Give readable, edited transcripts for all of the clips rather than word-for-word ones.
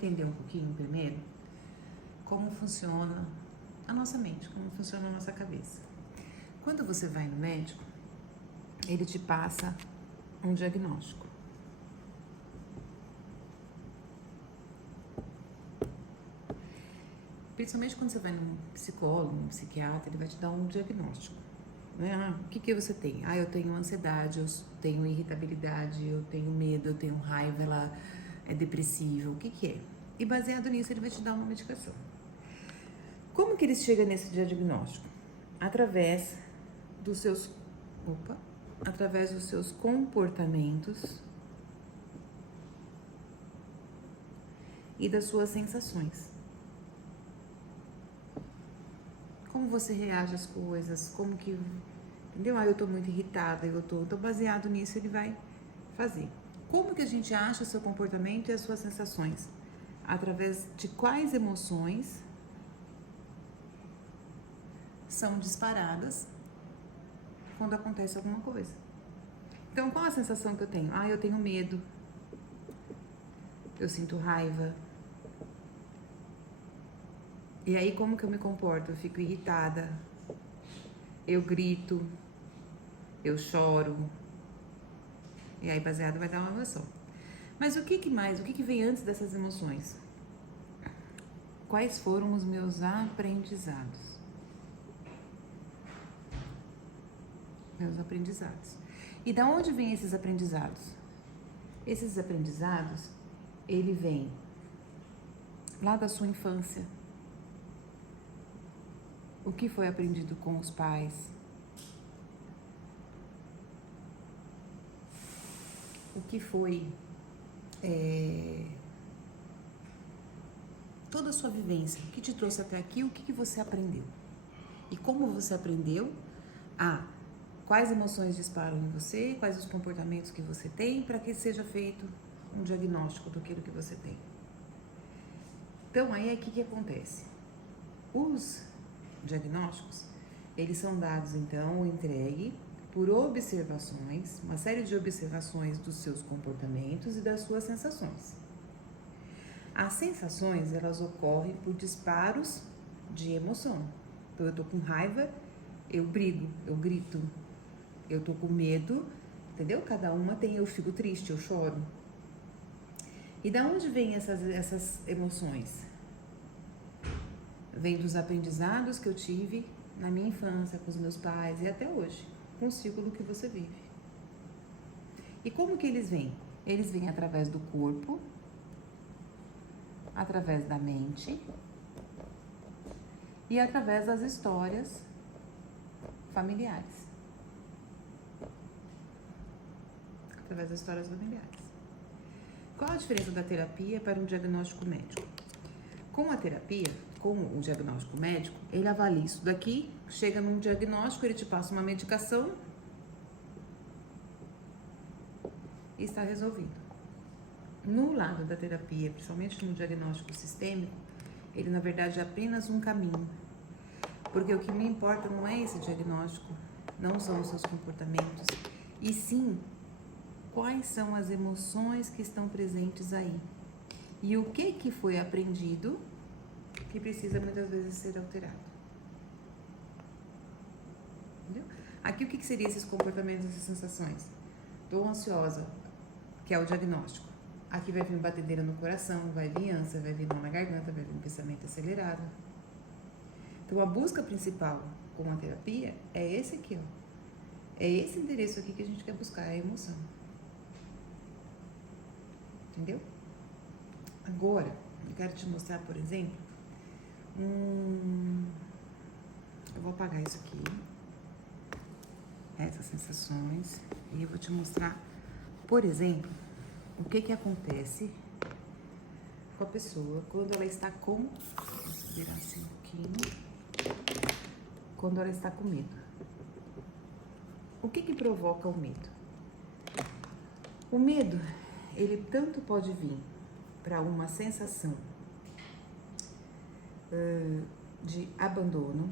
entender um pouquinho primeiro como funciona a nossa mente, como funciona a nossa cabeça. Quando você vai no médico, ele te passa um diagnóstico. Principalmente quando você vai num psicólogo, num psiquiatra, ele vai te dar um diagnóstico. Né? O que você tem? Eu tenho ansiedade, eu tenho irritabilidade, eu tenho medo, eu tenho raiva, ela é depressiva, o que é? E baseado nisso, ele vai te dar uma medicação. Como que ele chega nesse diagnóstico? Através dos seus comportamentos e das suas sensações. Como você reage às coisas, como que, entendeu? Eu tô muito irritada, então baseado nisso ele vai fazer. Como que a gente acha o seu comportamento e as suas sensações? Através de quais emoções são disparadas quando acontece alguma coisa. Então, qual a sensação que eu tenho? Eu tenho medo, eu sinto raiva. E aí, como que eu me comporto? Eu fico irritada, eu grito, eu choro. E aí, baseado, vai dar uma emoção. Mas o que mais? O que vem antes dessas emoções? Quais foram os meus aprendizados? Meus aprendizados. E da onde vêm esses aprendizados? Esses aprendizados, ele vem lá da sua infância. O que foi aprendido com os pais? O que foi toda a sua vivência? O que te trouxe até aqui? O que você aprendeu? E como você aprendeu quais emoções disparam em você, quais os comportamentos que você tem, para que seja feito um diagnóstico daquilo que você tem. Então, aí, o que acontece? Os diagnósticos, eles são dados, então, ou entregue por observações, uma série de observações dos seus comportamentos e das suas sensações. As sensações, elas ocorrem por disparos de emoção. Então, eu tô com raiva, eu brigo, eu grito, eu tô com medo, entendeu? Cada uma tem, eu fico triste, eu choro. E da onde vêm essas emoções? Vem dos aprendizados que eu tive na minha infância, com os meus pais e até hoje, com o círculo que você vive. E como que eles vêm? Eles vêm através do corpo, através da mente e através das histórias familiares. Através das histórias familiares. Qual a diferença da terapia para um diagnóstico médico? Com a terapia, com o diagnóstico médico, ele avalia isso daqui, chega num diagnóstico, ele te passa uma medicação e está resolvido. No lado da terapia, principalmente no diagnóstico sistêmico, ele na verdade é apenas um caminho. Porque o que me importa não é esse diagnóstico, não são os seus comportamentos, e sim quais são as emoções que estão presentes aí. E o que foi aprendido que precisa muitas vezes ser alterado. Entendeu? Aqui o que seriam esses comportamentos, essas sensações? Estou ansiosa, que é o diagnóstico. Aqui vai vir batedeira no coração, vai vir ânsia, vai vir dor na garganta, vai vir um pensamento acelerado. Então a busca principal com a terapia é esse aqui, ó. É esse endereço aqui que a gente quer buscar, é a emoção. Entendeu? Agora, eu quero te mostrar, por exemplo, eu vou apagar isso aqui, essas sensações, e eu vou te mostrar, por exemplo, o que acontece com a pessoa quando ela está com, deixa eu virar assim um pouquinho, quando ela está com medo. O que provoca o medo? O medo, ele tanto pode vir para uma sensação de abandono,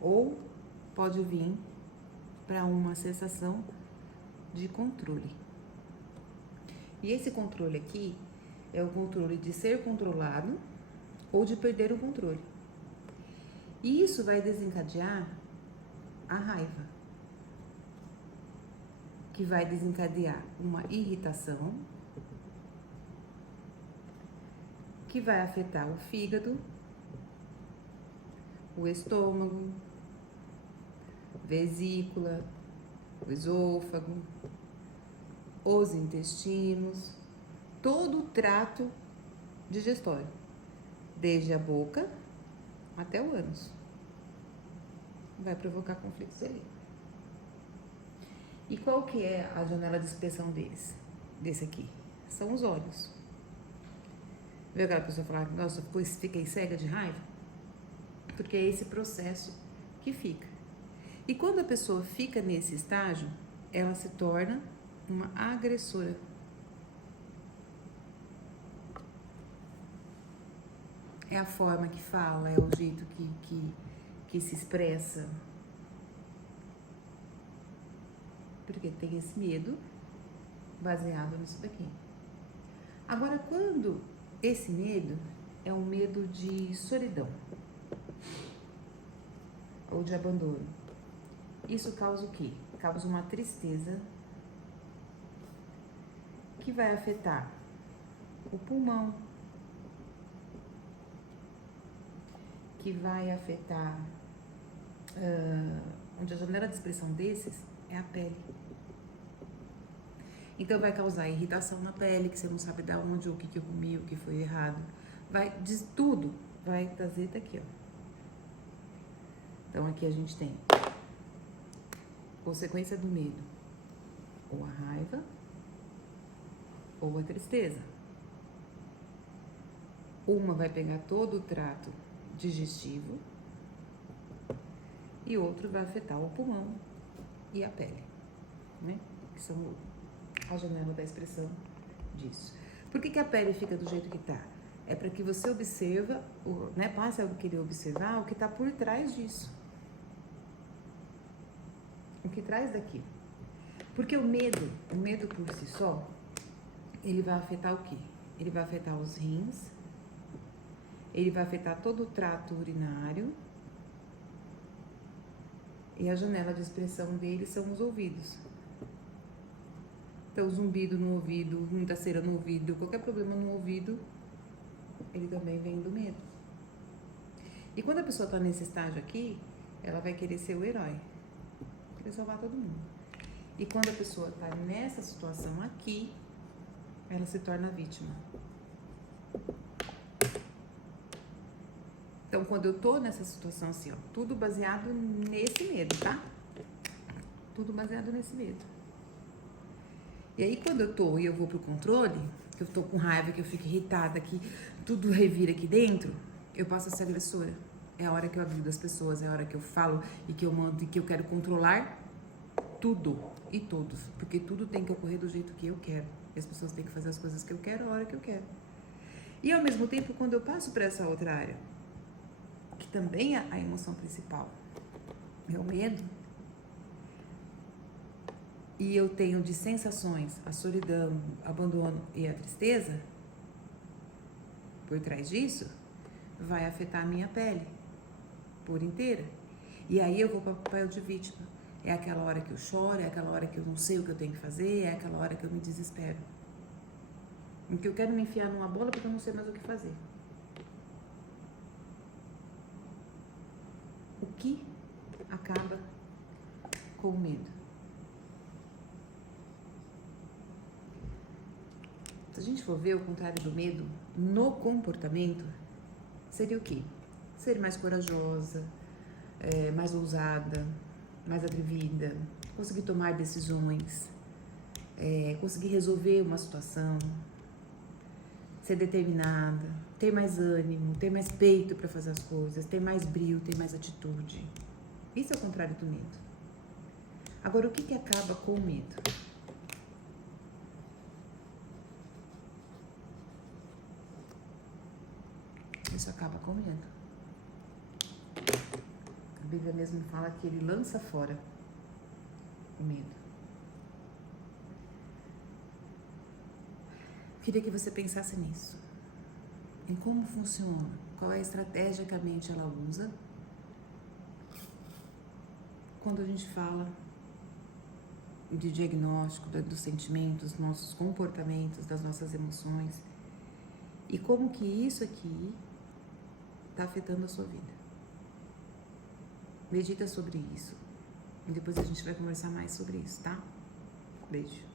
ou pode vir para uma sensação de controle. E esse controle aqui é o controle de ser controlado ou de perder o controle. E isso vai desencadear a raiva, que vai desencadear uma irritação, que vai afetar o fígado, o estômago, vesícula, o esôfago, os intestinos, todo o trato digestório, desde a boca até o ânus. Vai provocar conflitos ali. E qual que é a janela de expressão deles? Desse aqui? São os olhos. Viu aquela pessoa falar, nossa, fiquei cega de raiva? Porque é esse processo que fica. E quando a pessoa fica nesse estágio, ela se torna uma agressora. É a forma que fala, é o jeito que se expressa. Porque tem esse medo baseado nisso daqui. Agora, quando esse medo é um medo de solidão ou de abandono, isso causa o quê? Causa uma tristeza que vai afetar o pulmão, que vai afetar, onde a janela de expressão desses é a pele. Então vai causar irritação na pele, que você não sabe de onde, o que eu comi, o que foi errado. De tudo vai trazer daqui, ó. Então aqui a gente tem consequência do medo, ou a raiva, ou a tristeza. Uma vai pegar todo o trato digestivo e outro vai afetar o pulmão e a pele, né? Que são a janela da expressão disso. Por que a pele fica do jeito que tá? É para que você observa, né? Passe a querer observar o que tá por trás disso. O que traz daqui. Porque o medo por si só, ele vai afetar o quê? Ele vai afetar os rins, ele vai afetar todo o trato urinário, e a janela de expressão dele são os ouvidos. Então, zumbido no ouvido, muita cera no ouvido, qualquer problema no ouvido, ele também vem do medo. E quando a pessoa está nesse estágio aqui, ela vai querer ser o herói, querer salvar todo mundo. E quando a pessoa está nessa situação aqui, ela se torna vítima. Então, quando eu tô nessa situação assim, ó, tudo baseado nesse medo, tá? Tudo baseado nesse medo. E aí, quando eu tô e eu vou pro controle, que eu tô com raiva, que eu fico irritada, que tudo revira aqui dentro, eu passo a ser agressora. É a hora que eu aviso as pessoas, é a hora que eu falo e que eu mando e que eu quero controlar tudo e todos. Porque tudo tem que ocorrer do jeito que eu quero. E as pessoas têm que fazer as coisas que eu quero, a hora que eu quero. E ao mesmo tempo, quando eu passo para essa outra área, que também é a emoção principal, é o medo, e eu tenho de sensações a solidão, o abandono e a tristeza, por trás disso, vai afetar a minha pele por inteira. E aí eu vou para o papel de vítima. É aquela hora que eu choro, é aquela hora que eu não sei o que eu tenho que fazer, é aquela hora que eu me desespero. Em que eu quero me enfiar numa bola porque eu não sei mais o que fazer. O que acaba com o medo? Se a gente for ver o contrário do medo no comportamento, seria o quê? Ser mais corajosa, mais ousada, mais atrevida, conseguir tomar decisões, conseguir resolver uma situação, ser determinada, ter mais ânimo, ter mais peito para fazer as coisas, ter mais brio, ter mais atitude. Isso é o contrário do medo. Agora, o que acaba com o medo? Isso acaba com o medo. A Bíblia mesmo fala que ele lança fora o medo. Queria que você pensasse nisso, em como funciona, qual é a estratégia que a mente ela usa quando a gente fala de diagnóstico dos sentimentos, dos nossos comportamentos, das nossas emoções, e como que isso aqui está afetando a sua vida. Medita sobre isso e depois a gente vai conversar mais sobre isso, tá? Beijo.